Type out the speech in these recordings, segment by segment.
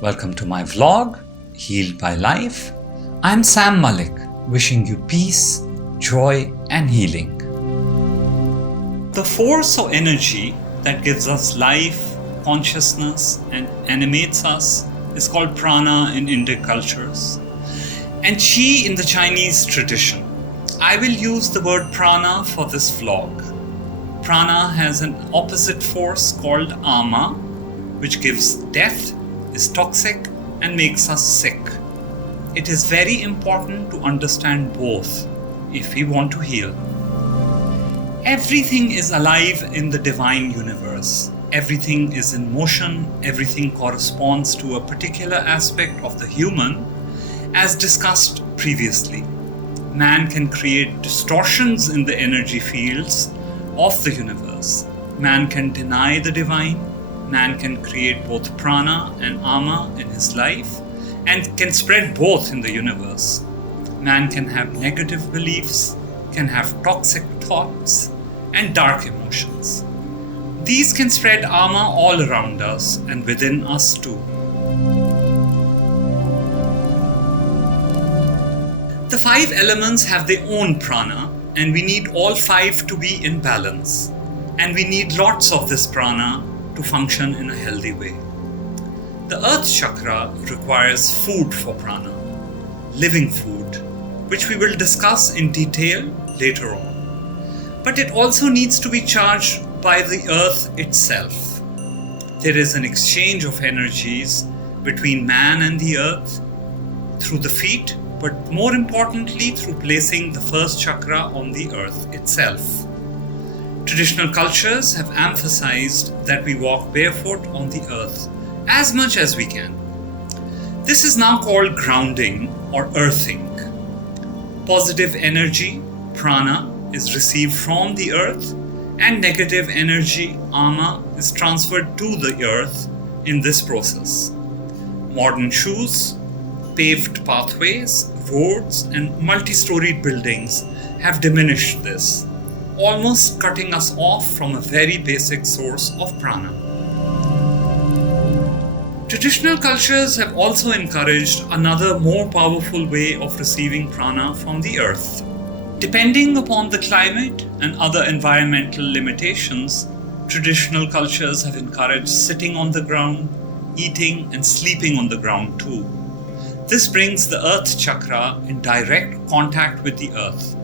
Welcome to my vlog, Healed by Life. I'm Sam Malik, wishing you peace, joy, and healing. The force or energy that gives us life, consciousness, and animates us is called Prana in Indic cultures, and Chi in the Chinese tradition. I will use the word Prana for this vlog. Prana has an opposite force called Ama, which gives death, is toxic, and makes us sick. It is very important to understand both if we want to heal. Everything is alive in the divine universe. Everything is in motion. Everything corresponds to a particular aspect of the human, as discussed previously. Man can create distortions in the energy fields of the universe. Man can deny the divine. Man can create both prana and ama in his life and can spread both in the universe. Man can have negative beliefs, can have toxic thoughts, and dark emotions. These can spread ama all around us and within us too. The 5 elements have their own prana, and we need all 5 to be in balance. And we need lots of this prana to function in a healthy way. The earth chakra requires food for prana, living food, which we will discuss in detail later on. But it also needs to be charged by the earth itself. There is an exchange of energies between man and the earth through the feet, but more importantly through placing the first chakra on the earth itself. Traditional cultures have emphasized that we walk barefoot on the earth as much as we can. This is now called grounding or earthing. Positive energy, prana, is received from the earth, and negative energy, ama, is transferred to the earth in this process. Modern shoes, paved pathways, roads, and multi-storied buildings have diminished this, almost cutting us off from a very basic source of prana. Traditional cultures have also encouraged another more powerful way of receiving prana from the earth. Depending upon the climate and other environmental limitations, traditional cultures have encouraged sitting on the ground, eating and sleeping on the ground too. This brings the earth chakra in direct contact with the earth.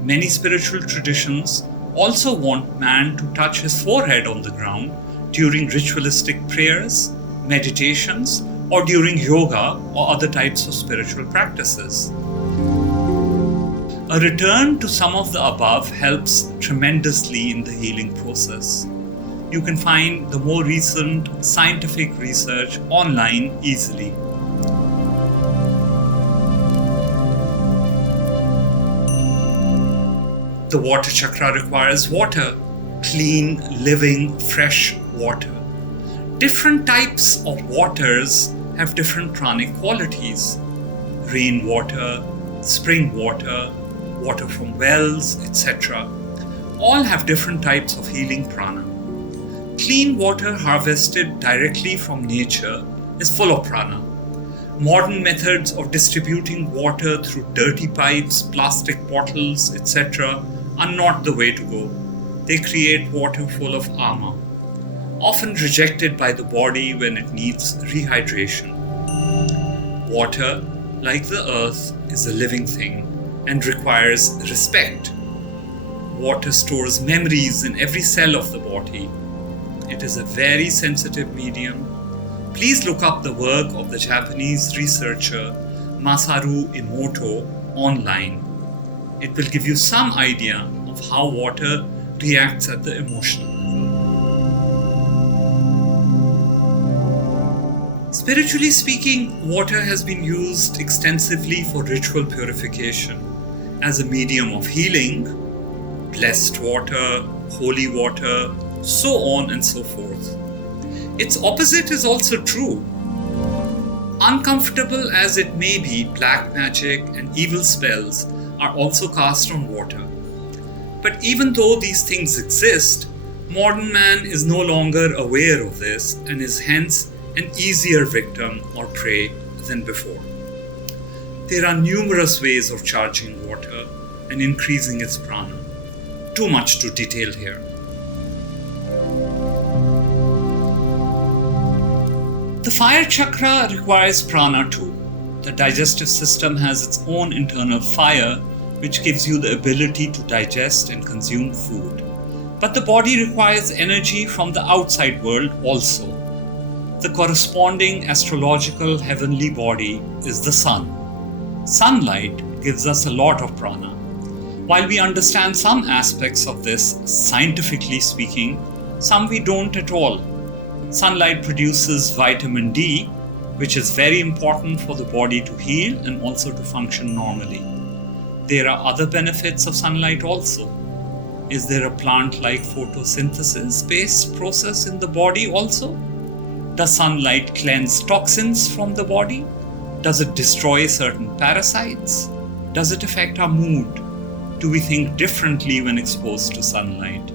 Many spiritual traditions also want man to touch his forehead on the ground during ritualistic prayers, meditations, or during yoga or other types of spiritual practices. A return to some of the above helps tremendously in the healing process. You can find the more recent scientific research online easily. The water chakra requires water, clean, living, fresh water. Different types of waters have different pranic qualities. Rainwater, spring water, water from wells, etc. all have different types of healing prana. Clean water harvested directly from nature is full of prana. Modern methods of distributing water through dirty pipes, plastic bottles, etc. are not the way to go. They create water full of ama, often rejected by the body when it needs rehydration. Water, like the earth, is a living thing and requires respect. Water stores memories in every cell of the body. It is a very sensitive medium. Please look up the work of the Japanese researcher Masaru Emoto online. It will give you some idea of how water reacts at the emotional level. Spiritually speaking, water has been used extensively for ritual purification as a medium of healing, blessed water, holy water, so on and so forth. Its opposite is also true. Uncomfortable as it may be, black magic and evil spells are also cast on water. But even though these things exist, modern man is no longer aware of this and is hence an easier victim or prey than before. There are numerous ways of charging water and increasing its prana. Too much to detail here. The fire chakra requires prana too. The digestive system has its own internal fire, which gives you the ability to digest and consume food. But the body requires energy from the outside world also. The corresponding astrological heavenly body is the sun. Sunlight gives us a lot of prana. While we understand some aspects of this, scientifically speaking, some we don't at all. Sunlight produces vitamin D, which is very important for the body to heal and also to function normally. There are other benefits of sunlight also. Is there a plant-like photosynthesis-based process in the body also? Does sunlight cleanse toxins from the body? Does it destroy certain parasites? Does it affect our mood? Do we think differently when exposed to sunlight?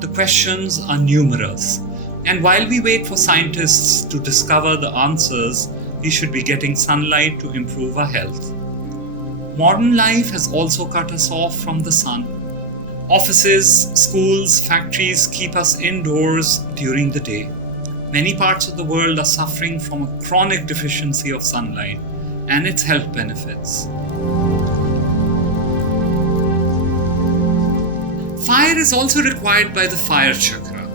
The questions are numerous, and while we wait for scientists to discover the answers, we should be getting sunlight to improve our health. Modern life has also cut us off from the sun. Offices, schools, factories keep us indoors during the day. Many parts of the world are suffering from a chronic deficiency of sunlight and its health benefits. Fire is also required by the fire chakra.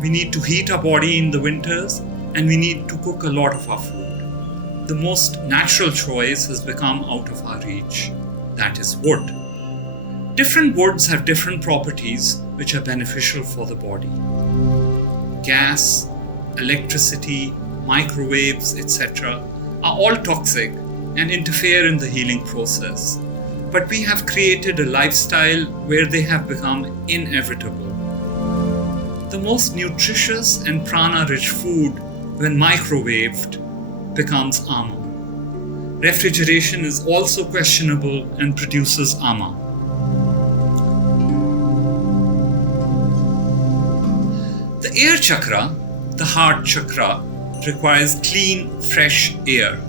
We need to heat our body in the winters and we need to cook a lot of our food. The most natural choice has become out of our reach. That is wood. Different woods have different properties which are beneficial for the body. Gas, electricity, microwaves, etc. are all toxic and interfere in the healing process. But we have created a lifestyle where they have become inevitable. The most nutritious and prana-rich food, when microwaved, becomes ama. Refrigeration is also questionable and produces ama. The air chakra, the heart chakra, requires clean, fresh air.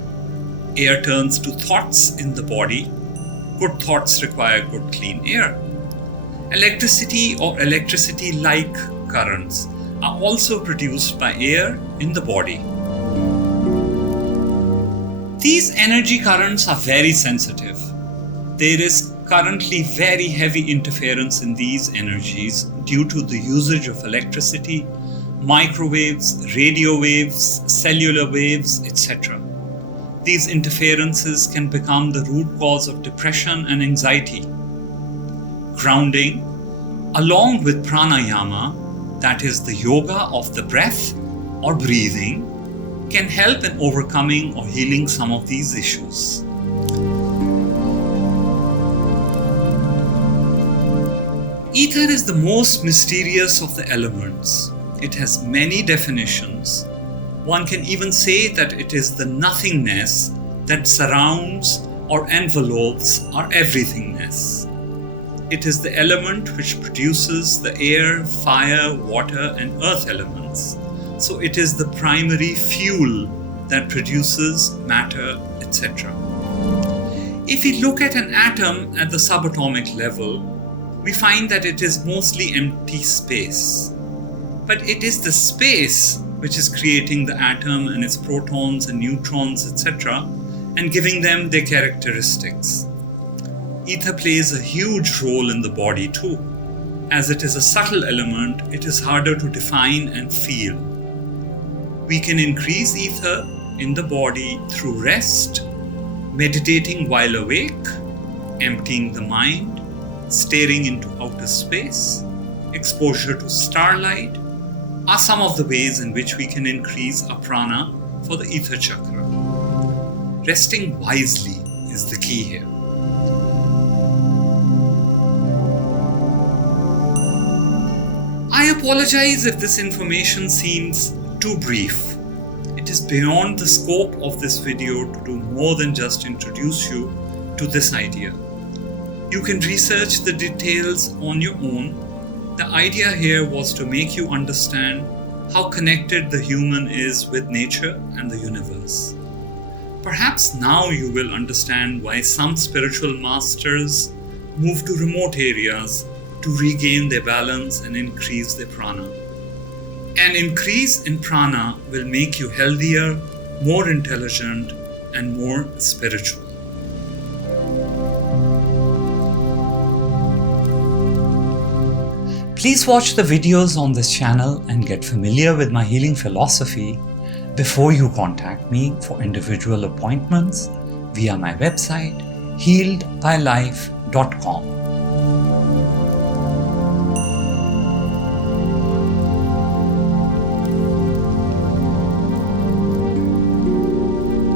Air turns to thoughts in the body. Good thoughts require good, clean air. Electricity or electricity-like currents are also produced by air in the body. These energy currents are very sensitive. There is currently very heavy interference in these energies due to the usage of electricity, microwaves, radio waves, cellular waves, etc. These interferences can become the root cause of depression and anxiety. Grounding, along with pranayama, that is the yoga of the breath or breathing, can help in overcoming or healing some of these issues. Ether is the most mysterious of the elements. It has many definitions. One can even say that it is the nothingness that surrounds or envelopes our everythingness. It is the element which produces the air, fire, water, and earth elements. So it is the primary fuel that produces matter, etc. If we look at an atom at the subatomic level, we find that it is mostly empty space. But it is the space which is creating the atom and its protons and neutrons, etc., and giving them their characteristics. Ether plays a huge role in the body too. As it is a subtle element, it is harder to define and feel. We can increase ether in the body through rest, meditating while awake, emptying the mind, staring into outer space, exposure to starlight, are some of the ways in which we can increase our prana for the ether chakra. Resting wisely is the key here. I apologize if this information seems too brief. It is beyond the scope of this video to do more than just introduce you to this idea. You can research the details on your own. The idea here was to make you understand how connected the human is with nature and the universe. Perhaps now you will understand why some spiritual masters move to remote areas to regain their balance and increase their prana. An increase in prana will make you healthier, more intelligent, and more spiritual. Please watch the videos on this channel and get familiar with my healing philosophy before you contact me for individual appointments via my website healedbylife.com.